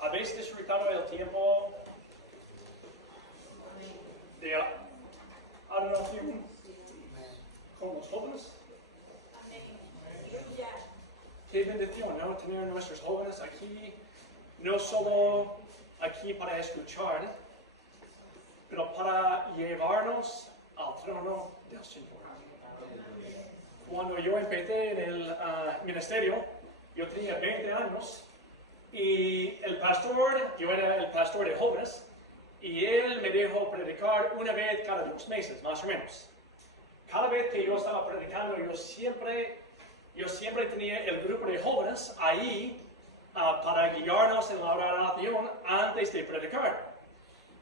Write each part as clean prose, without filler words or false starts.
¿Habéis disfrutado el tiempo de adoración con los jóvenes? Qué bendición, ¿no? Tener a nuestros jóvenes aquí, no solo aquí para escuchar, pero para llevarnos al trono del Señor. Cuando yo empecé en el ministerio, yo tenía 20 años y yo era el pastor de jóvenes, y él me dejó predicar una vez cada 2 meses, más o menos. Cada vez que yo estaba predicando, yo siempre tenía el grupo de jóvenes ahí para guiarnos en la oración antes de predicar.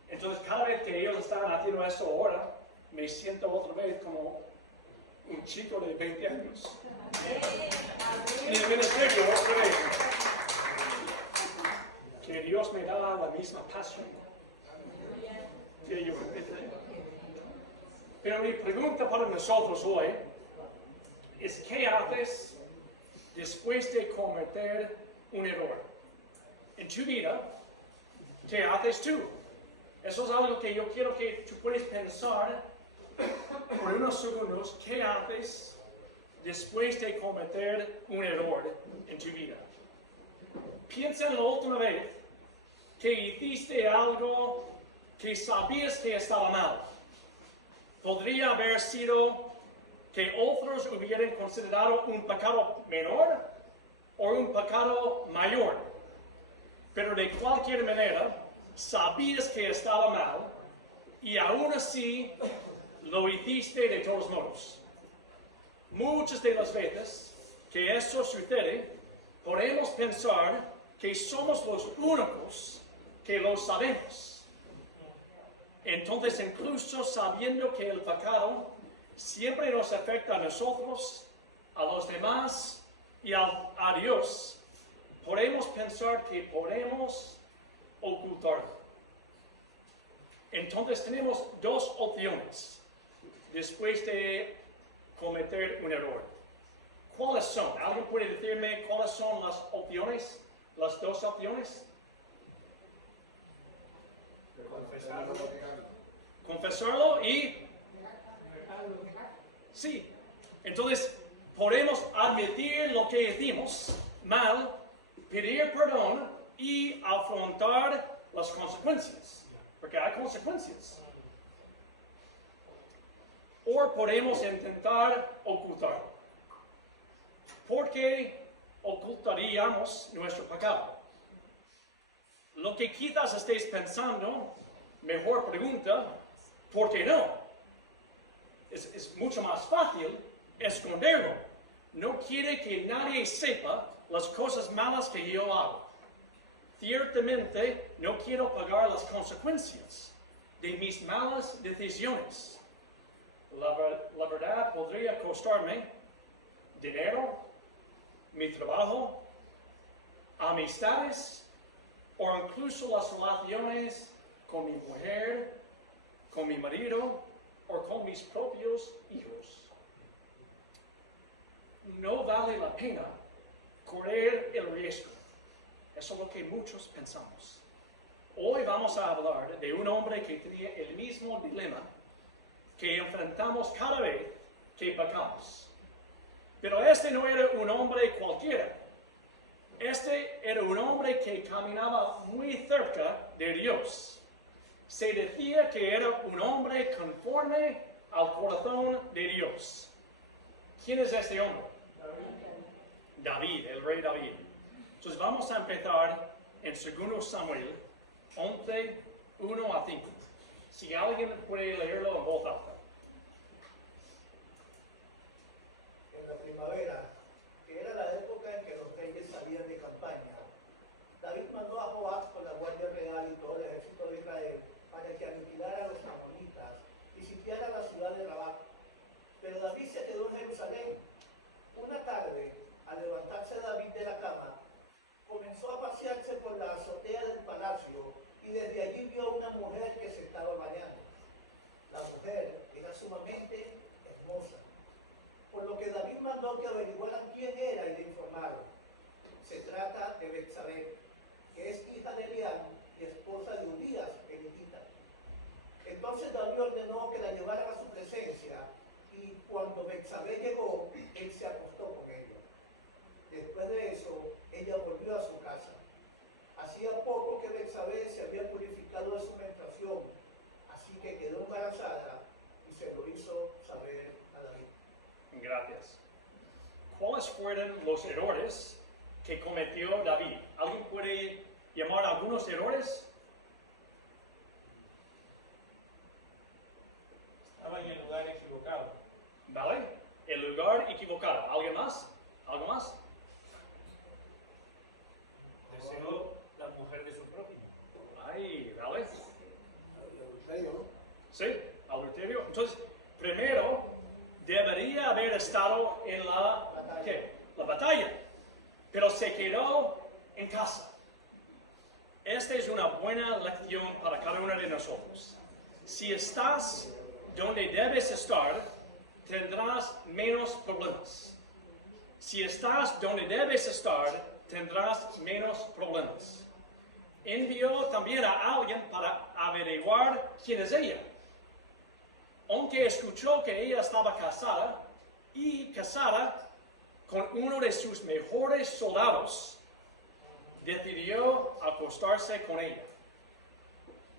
Entonces, cada vez que ellos estaban haciendo eso ahora, me siento otra vez como un chico de 20 años. En el ministerio, otra vez, que Dios me da la misma pasión que yo empecé. Pero mi pregunta para nosotros hoy es: ¿qué haces después de cometer un error en tu vida? ¿Qué haces tú? Eso es algo que yo quiero que tú puedas pensar por unos segundos. ¿Qué haces después de cometer un error en tu vida? Piensa en la última vez que hiciste algo que sabías que estaba mal. Podría haber sido que otros hubieran considerado un pecado menor o un pecado mayor. Pero de cualquier manera, sabías que estaba mal y aún así lo hiciste de todos modos. Muchas de las veces que eso sucede, podemos pensar que somos los únicos que lo sabemos. Entonces, incluso sabiendo que el pecado siempre nos afecta a nosotros, a los demás y a Dios, podemos pensar que podemos ocultarlo. Entonces tenemos 2 opciones después de cometer un error. ¿Cuáles son? ¿Alguien puede decirme cuáles son las opciones? Las 2 opciones. Confesarlo y... Sí. Entonces, podemos admitir lo que hicimos mal, pedir perdón y afrontar las consecuencias. Porque hay consecuencias. O podemos intentar ocultarlo. ¿Por qué ocultaríamos nuestro pecado? Lo que quizás estéis pensando, mejor pregunta, ¿por qué no? Es mucho más fácil esconderlo. No quiere que nadie sepa las cosas malas que yo hago. Ciertamente no quiero pagar las consecuencias de mis malas decisiones. La verdad podría costarme dinero, mi trabajo, amistades o incluso las relaciones con mi mujer, con mi marido o con mis propios hijos. No vale la pena correr el riesgo. Eso es lo que muchos pensamos. Hoy vamos a hablar de un hombre que tenía el mismo dilema que enfrentamos cada vez que pecamos. Pero este no era un hombre cualquiera. Este era un hombre que caminaba muy cerca de Dios. Se decía que era un hombre conforme al corazón de Dios. ¿Quién es este hombre? David, el rey David. Entonces vamos a empezar en 2 Samuel 11, 1 a 5. Si alguien puede leerlo en voz alta. En la primavera, que era la época en que los reyes salían de campaña, David mandó a Joab con la guardia real y todo el ejército de Israel para que aniquilara a los amonitas y sitiara la ciudad de Rabá. Pero David se quedó en Jerusalén. Una tarde, al levantarse David de la cama, comenzó a pasearse por la azotea del palacio y desde allí vio a una mujer que se estaba bañando. La mujer, de Betsabé, que es hija de Eliam y esposa de Urías, elitita. Entonces David ordenó que la llevaran a su presencia, y cuando Betsabé llegó, él se acostó con ella. Después de eso, ella volvió a su casa. Hacía poco que Betsabé se había purificado de su menstruación, así que quedó embarazada y se lo hizo saber a David. Gracias. ¿Cuáles fueron los errores que cometió David? ¿Alguien puede llamar algunos errores? Estaba en el lugar equivocado. ¿Vale? El lugar equivocado. ¿Alguien más? ¿Algo más? Deseó la mujer de su prójimo. Ay, ¿vale? Adulterio, ¿no? Sí, adulterio. Entonces, primero, debería haber estado en ¿qué? La batalla, pero se quedó en casa. Esta es una buena lección para cada uno de nosotros. Si estás donde debes estar, tendrás menos problemas. Si estás donde debes estar, tendrás menos problemas. Envió también a alguien para averiguar quién es ella. Aunque escuchó que ella estaba casada con uno de sus mejores soldados, decidió acostarse con ella.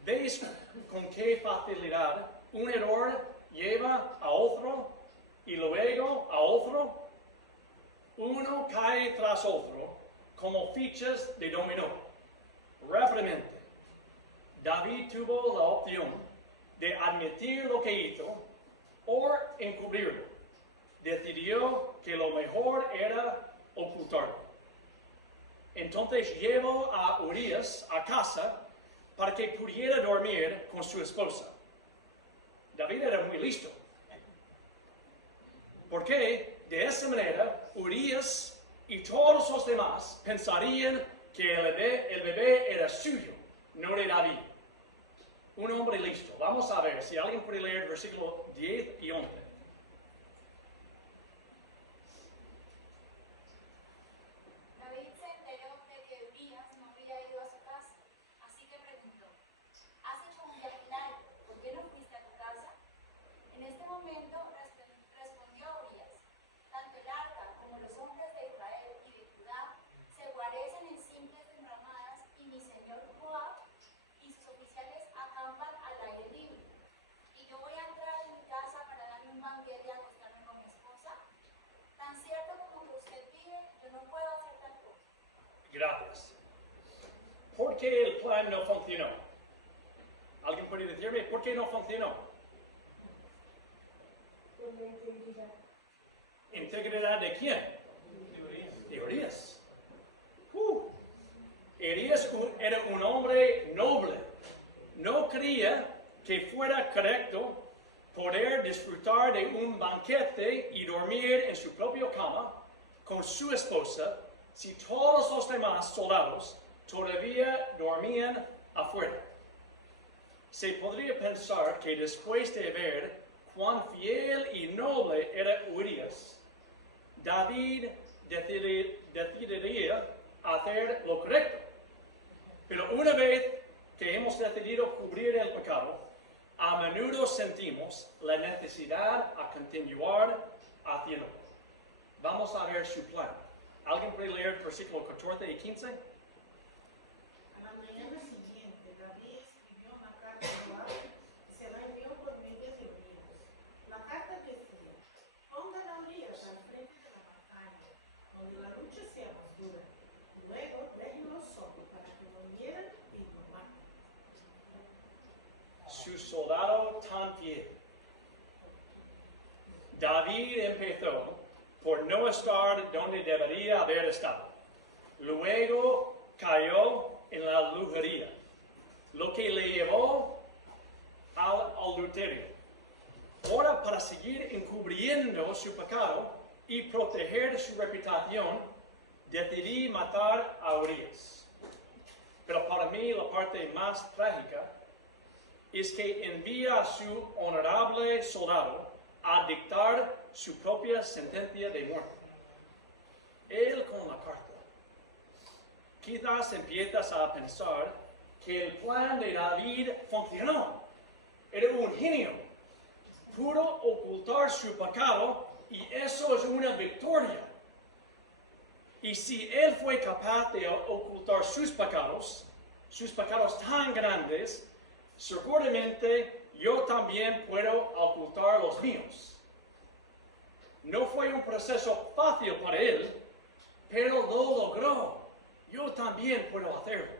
¿Veis con qué facilidad un error lleva a otro y luego a otro? Uno cae tras otro como fichas de dominó. Rápidamente, David tuvo la opción de admitir lo que hizo o encubrirlo. Decidió que lo mejor era ocultarlo. Entonces llevó a Urías a casa para que pudiera dormir con su esposa. David era muy listo. Porque de esa manera Urías y todos los demás pensarían que el bebé era suyo, no de David. Un hombre listo. Vamos a ver si alguien puede leer versículos 10 y 11. David se enteró de que Urías no había ido a su casa, así que preguntó: ¿has hecho un viaje largo? ¿Por qué no fuiste a tu casa? En este momento respondió Urías: tanto el arca como los hombres de Israel y de Judá se guarecen en simples enramadas, y mi señor Joab y sus oficiales acampan al aire libre. Y yo voy a entrar en mi casa para darme un banquete y acostarme con mi esposa. Tan cierto como que usted vive, yo no puedo hacer tal cosa. Gracias. ¿Por qué el plan no funcionó? ¿Alguien puede decirme por qué no funcionó? Por la integridad. ¿Integridad de quién? De Urías. Urías era un hombre noble. No creía que fuera correcto poder disfrutar de un banquete y dormir en su propia cama con su esposa si todos los demás soldados todavía dormían afuera. Se podría pensar que después de ver cuán fiel y noble era Urías, David decidiría hacer lo correcto. Pero una vez que hemos decidido cubrir el pecado, a menudo sentimos la necesidad a continuar haciéndolo. Vamos a ver su plan. ¿Alguien puede leer versículos 14 y 15? A la mañana siguiente, David escribió una carta a Joab y se la envió por medio de Urías. La carta decía: pongan a Urías al frente de la batalla, donde la lucha sea más dura. Luego déjenlo solo para que durmieran y lo maten. Su soldado tan fiel. David empezó por no estar donde debería haber estado. Luego cayó en la lujuria, lo que le llevó al adulterio. Ahora, para seguir encubriendo su pecado y proteger su reputación, decidí matar a Urías. Pero para mí la parte más trágica es que envía a su honorable soldado a dictar su propia sentencia de muerte. Él con la carta. quizás empiezas a pensar que el plan de David funcionó. Era un genio. Pudo ocultar su pecado y eso es una victoria. Y si él fue capaz de ocultar sus pecados tan grandes, seguramente yo también puedo ocultar los míos. No fue un proceso fácil para él, pero lo logró. Yo también puedo hacerlo.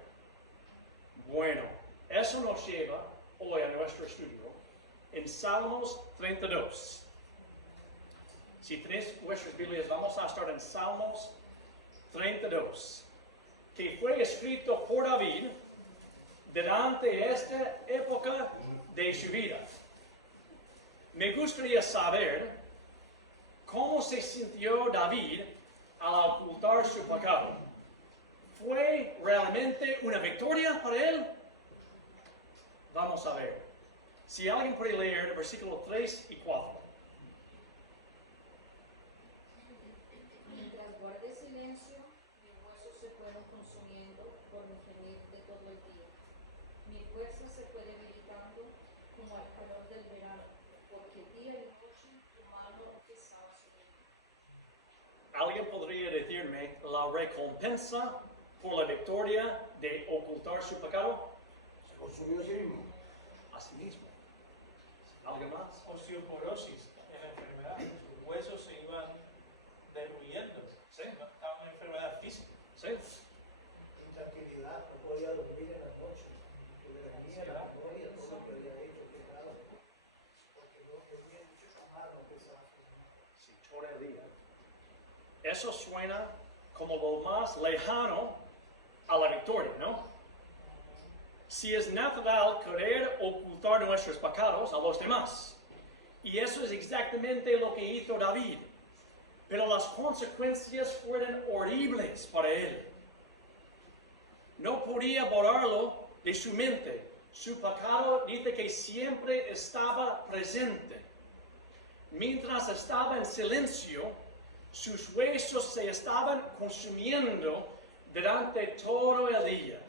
Bueno, eso nos lleva hoy a nuestro estudio en Salmos 32. Si tenéis vuestras Biblias, vamos a estar en Salmos 32, que fue escrito por David durante esta época de su vida. Me gustaría saber cómo se sintió David al ocultar su pecado. ¿Fue realmente una victoria para él? Vamos a ver. Si alguien puede leer el versículo 3 y 4. Mientras guarde silencio, mis huesos se fueron consumiendo por mi gemir de todo el día. Mi fuerza se fue debilitando como al calor del verano, porque día y noche tu mano pesaba sobre mí. ¿Alguien podría decirme la recompensa por la victoria de ocultar su pecado? Se consumió a sí mismo. A sí mismo. ¿Alguien más? Osteoporosis en la enfermedad. Sus huesos se iban derruyendo. Sí. No, estaba una enfermedad física. Sí. Intranquilidad, no podía dormir en la noche. Que le venía la memoria todo lo que había hecho, pecado, porque no tenía mucho mano pesada. Sí, todo el día. Eso suena como lo más lejano a la victoria, ¿no? Si es natural querer ocultar nuestros pecados a los demás. Y eso es exactamente lo que hizo David. Pero las consecuencias fueron horribles para él. No podía borrarlo de su mente. Su pecado dice que siempre estaba presente. Mientras estaba en silencio, sus huesos se estaban consumiendo durante todo el día.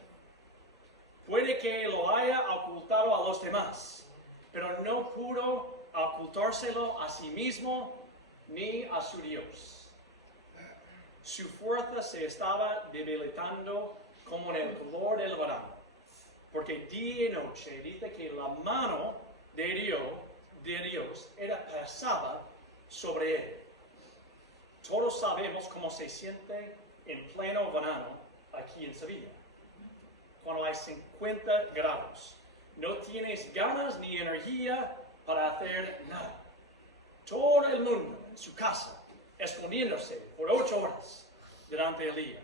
Puede que lo haya ocultado a los demás, pero no pudo ocultárselo a sí mismo ni a su Dios. Su fuerza se estaba debilitando como en el calor del verano, porque día y noche dice que la mano de Dios era pesada sobre él. Todos sabemos cómo se siente en pleno verano aquí en Sevilla. Cuando hay 50 grados, no tienes ganas ni energía para hacer nada. Todo el mundo en su casa, escondiéndose por 8 horas durante el día.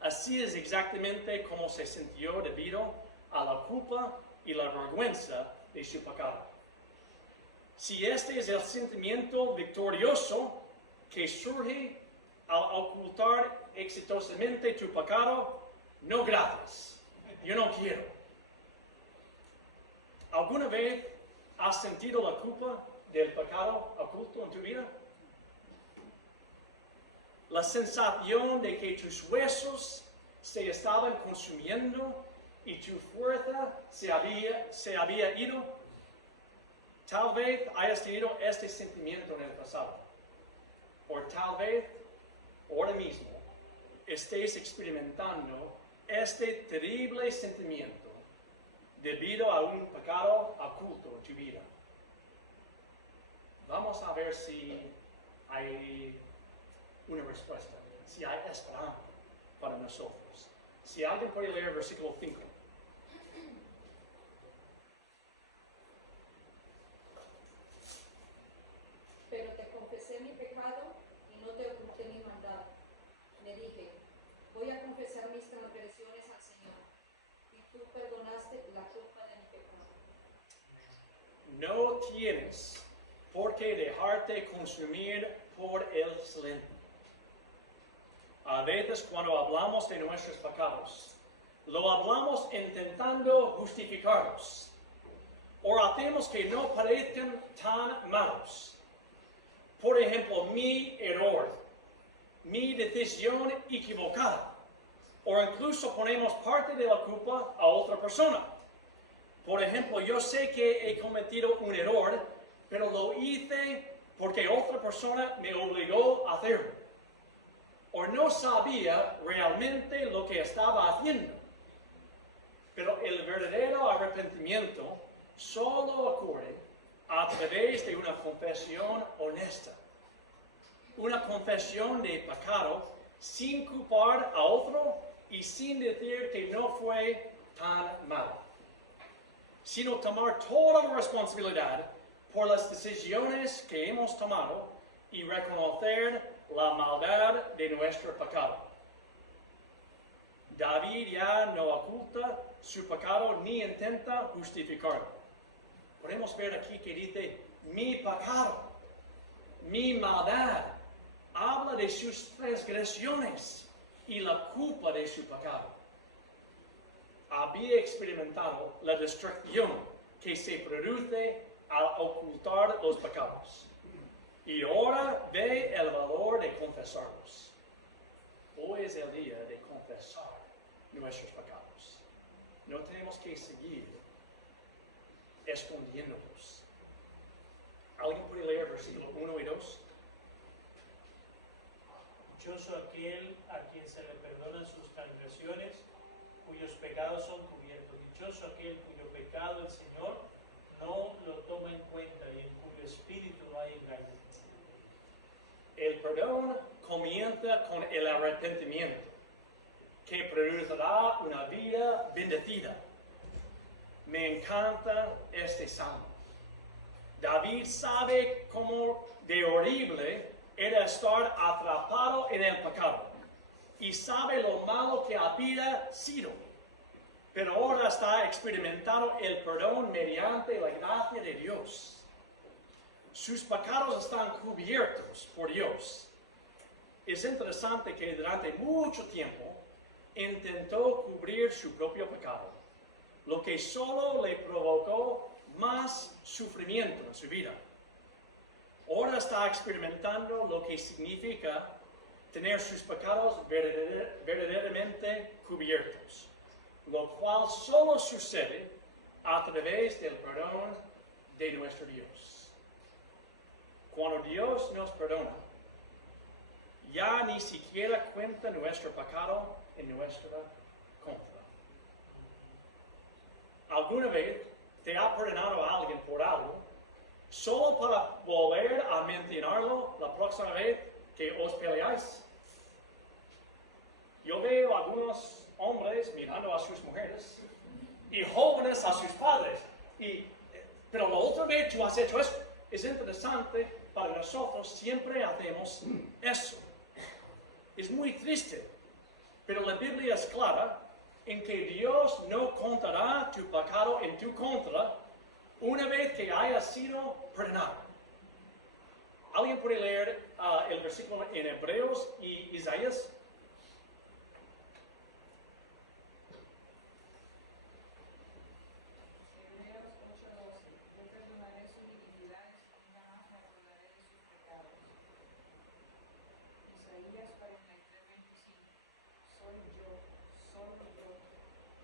Así es exactamente como se sintió debido a la culpa y la vergüenza de su pecado. Si este es el sentimiento victorioso que surge al ocultar exitosamente tu pecado, no gracias. Yo no quiero. ¿Alguna vez has sentido la culpa del pecado oculto en tu vida? La sensación de que tus huesos se estaban consumiendo y tu fuerza se había ido. Tal vez hayas tenido este sentimiento en el pasado. O tal vez, ahora mismo, estés experimentando este terrible sentimiento debido a un pecado oculto en tu vida. Vamos a ver si hay una respuesta, si hay esperanza para nosotros. Si alguien puede leer el versículo 5. Pero te confesé mi pecado y no te oculté mi maldad. Le dije, voy a confesar mis transgresiones al Señor, y tú perdonaste la culpa de mi pecado. No tienes por qué dejarte consumir por el silencio. A veces cuando hablamos de nuestros pecados, lo hablamos intentando justificarlos, o hacemos que no parezcan tan malos. Por ejemplo, mi error, mi decisión equivocada. o incluso ponemos parte de la culpa a otra persona. Por ejemplo, yo sé que he cometido un error, pero lo hice porque otra persona me obligó a hacerlo. O no sabía realmente lo que estaba haciendo. Pero el verdadero arrepentimiento solo ocurre a través de una confesión honesta. Una confesión de pecado sin culpar a otro y sin decir que no fue tan malo, sino tomar toda la responsabilidad por las decisiones que hemos tomado y reconocer la maldad de nuestro pecado. David ya no oculta su pecado ni intenta justificarlo. Podemos ver aquí que dice, mi pecado, mi maldad, habla de sus transgresiones y la culpa de su pecado. Había experimentado la destrucción que se produce al ocultar los pecados. Y ahora ve el valor de confesarlos. Hoy es el día de confesar nuestros pecados. No tenemos que seguir escondiéndolos. ¿Alguien puede leer versículos 1 y 2? Dichoso aquel a quien se le perdonan sus transgresiones, cuyos pecados son cubiertos. Dichoso aquel cuyo pecado el Señor no lo toma en cuenta y en cuyo espíritu no hay engaño. El perdón comienza con el arrepentimiento, que producirá una vida bendecida. Me encanta este salmo. David sabe cómo de horrible era estar atrapado en el pecado y sabe lo malo que había sido, pero ahora está experimentando el perdón mediante la gracia de Dios. Sus pecados están cubiertos por Dios. Es interesante que durante mucho tiempo intentó cubrir su propio pecado, lo que solo le provocó más sufrimiento en su vida. Ahora está experimentando lo que significa tener sus pecados verdaderamente cubiertos, lo cual solo sucede a través del perdón de nuestro Dios. Cuando Dios nos perdona, ya ni siquiera cuenta nuestro pecado en nuestra contra. ¿Alguna vez te ha perdonado a alguien por algo solo para volver a mencionarlo la próxima vez que os peleáis? Yo veo a algunos hombres mirando a sus mujeres y jóvenes a sus padres. Pero la otra vez tú has hecho eso. Es interesante, para nosotros siempre hacemos eso. Es muy triste, pero la Biblia es clara en que Dios no contará tu pecado en tu contra una vez que haya sido perdonado. ¿Alguien puede leer el versículo en Hebreos y Isaías? Hebreos 8:12. Yo perdonaré sus iniquidades y jamás me acordaré de sus pecados. Isaías 43:25. Soy yo,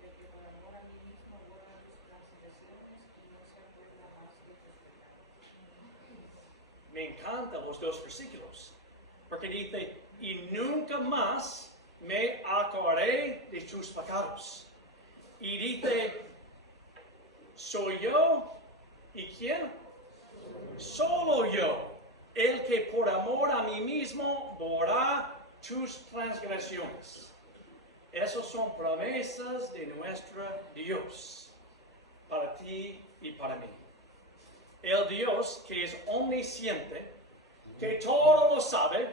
el que por amor a mí mismo borra tus transgresiones y no se acuerda más de tus pecados. Me encantan los dos versículos, porque dice, y nunca más me acordaré de tus pecados. Y dice, soy yo, ¿y quién? Solo yo, el que por amor a mí mismo borra tus transgresiones. Esas son promesas de nuestro Dios, para ti y para mí. El Dios que es omnisciente, que todo lo sabe,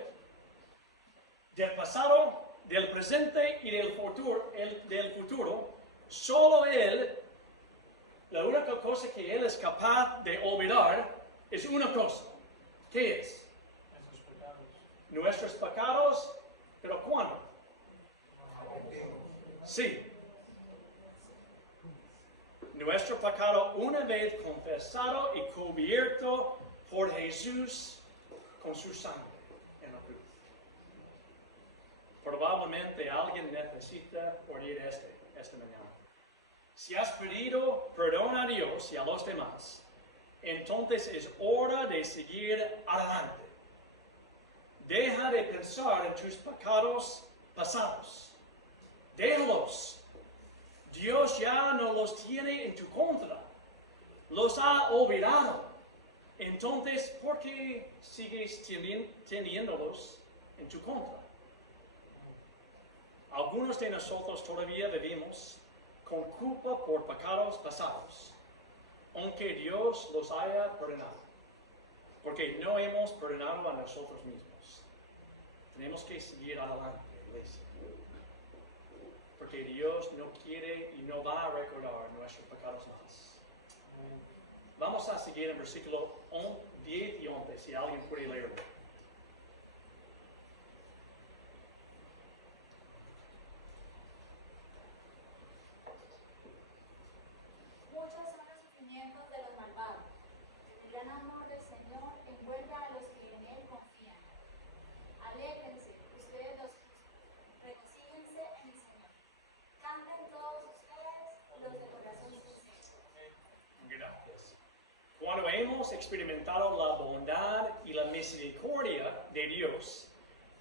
del pasado, del presente y del futuro, solo Él, la única cosa que Él es capaz de olvidar es una cosa. ¿Qué es? Nuestros pecados. Nuestros pecados, pero ¿cuándo? Sí. Nuestro pecado una vez confesado y cubierto por Jesús con su sangre en la cruz. Pero probablemente alguien necesita oír esta mañana. Si has pedido perdón a Dios y a los demás, entonces es hora de seguir adelante. Deja de pensar en tus pecados pasados. Déjalos. Dios ya no los tiene en tu contra. Los ha olvidado. Entonces, ¿por qué sigues teniéndolos en tu contra? Algunos de nosotros todavía vivimos con culpa por pecados pasados, aunque Dios los haya perdonado, porque no hemos perdonado a nosotros mismos. Tenemos que seguir adelante, iglesia, porque Dios no quiere y no va a recordar nuestros pecados más. Vamos a seguir en versículo 10 y 11, si alguien puede leerlo. Muchos son los sufrimientos de los malvados. El gran amor del Señor envuelve a los que en Él confían. Alégrense, ustedes los justos. Regocíjense en el Señor. Canten todos ustedes los de corazón sincero. Gracias. Cuando hemos experimentado la bondad y la misericordia de Dios,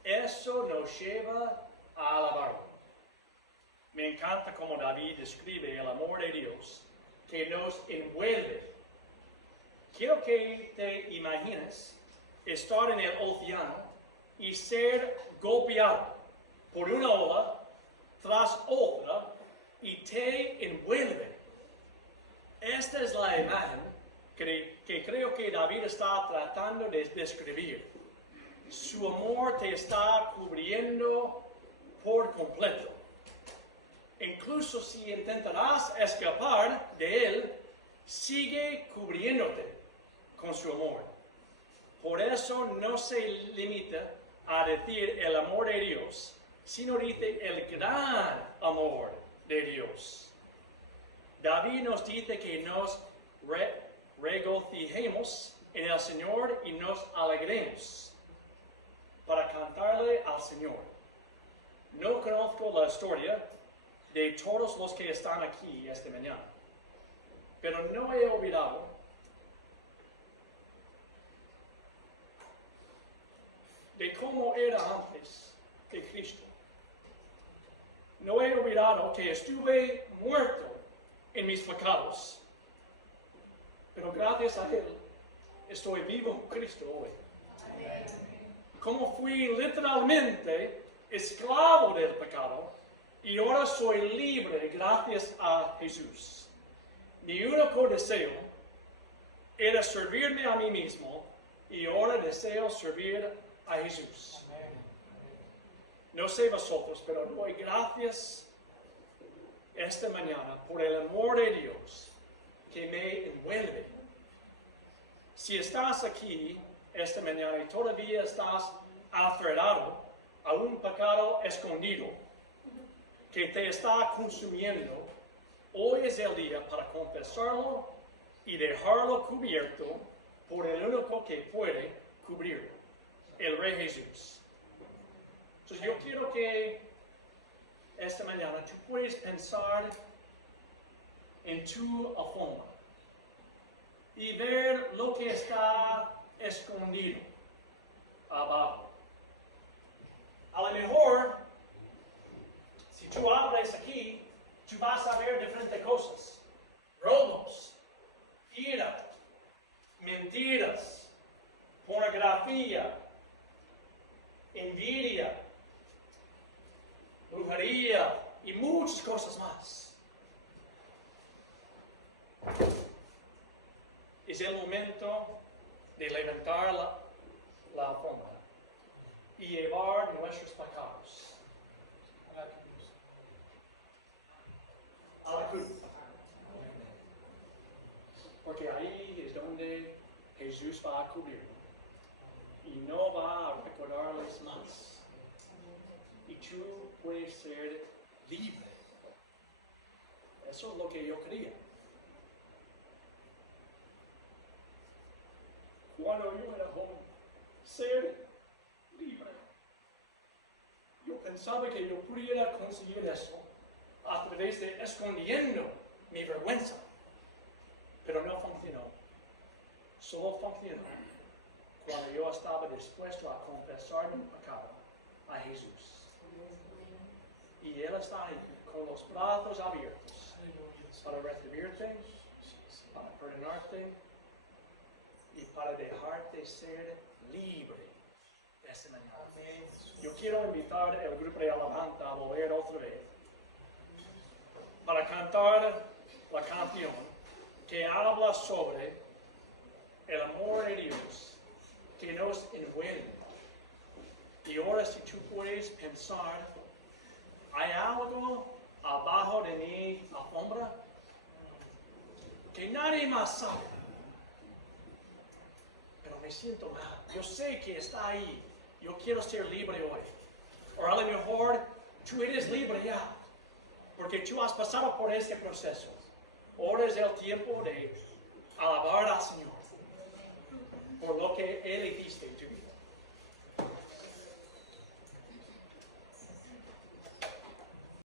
eso nos lleva a alabarlo. Me encanta cómo David describe el amor de Dios que nos envuelve. Quiero que te imagines estar en el océano y ser golpeado por una ola tras otra y te envuelve. Esta es la imagen que creo que David está tratando de describir. Su amor te está cubriendo por completo. Incluso si intentarás escapar de él, sigue cubriéndote con su amor. Por eso no se limita a decir el amor de Dios, sino dice el gran amor de Dios. David nos dice que nos regocijemos en el Señor y nos alegremos para cantarle al Señor. No conozco la historia de todos los que están aquí esta mañana, pero no he olvidado de cómo era antes de Cristo. No he olvidado que estuve muerto en mis pecados, pero gracias a Él estoy vivo en Cristo hoy. Como fui literalmente esclavo del pecado y ahora soy libre gracias a Jesús. Mi único deseo era servirme a mí mismo y ahora deseo servir a Jesús. No sé vosotros, pero doy gracias esta mañana por el amor de Dios que me envuelve. Si estás aquí esta mañana y todavía estás aferrado a un pecado escondido que te está consumiendo, hoy es el día para confesarlo y dejarlo cubierto por el único que puede cubrirlo, el Rey Jesús. Entonces yo quiero que esta mañana tú puedes pensar en tu alfombra y ver lo que está escondido abajo. A lo mejor, si tú abres aquí, tú vas a ver diferentes cosas. Robos, ira, mentiras, pornografía, envidia, brujería y muchas cosas más. Es el momento de levantar la alfombra y llevar nuestros pecados a la cruz. Porque ahí es donde Jesús va a cubrirlo y no va a recordarles más. Y tú puedes ser libre. Eso es lo que yo quería. Cuando yo era joven, ser libre. Yo pensaba pensaba que yo pudiera conseguir eso a través de escondiendo mi vergüenza. Pero no funcionó. Solo funcionó cuando yo estaba dispuesto a confesar mi pecado a Jesús. Y Él está ahí con los brazos abiertos para recibirte, para perdonarte y para dejarte ser libre esta mañana. Yo quiero invitar al grupo de alabanza a volver otra vez para cantar la canción que habla sobre el amor de Dios que nos envuelve. Y ahora si tú puedes pensar, ¿hay algo abajo de mi alfombra que nadie más sabe? Pero me siento mal. Yo sé que está ahí. Yo quiero ser libre hoy. O a lo mejor tú eres libre ya, porque tú has pasado por este proceso. Ahora es el tiempo de alabar al Señor por lo que Él hiciste en tu